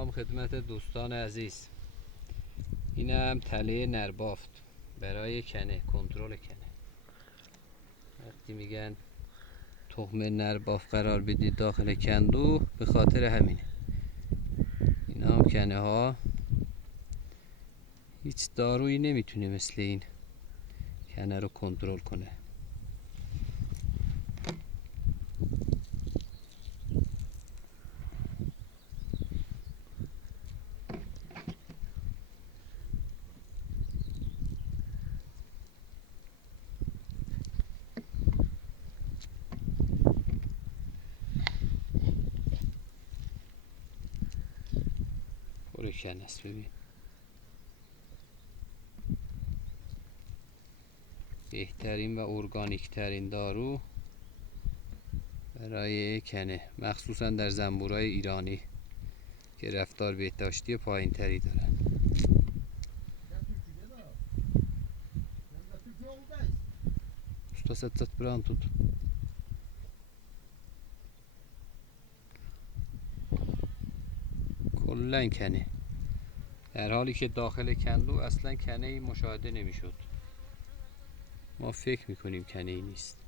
سلام خدمت دوستان عزیز. اینم تله نربافت برای کنه، کنترل کنه. وقتی میگن تخم نربافت قرار بدید داخل کندو، به خاطر همینه. اینا هم کنه ها هیچ دارویی نمیتونه مثل این کنه رو کنترل کنه. پر کنه است. ببین بهترین و ارگانیک ترین دارو برای کنه، مخصوصا در زنبورای ایرانی که رفتار بهداشتی پایین تری دارن. Usta sätt brand tut. کلا کنه، در حالی که داخل کندو اصلا کنه ای مشاهده نمیشد. ما فکر میکنیم کنه ای نیست.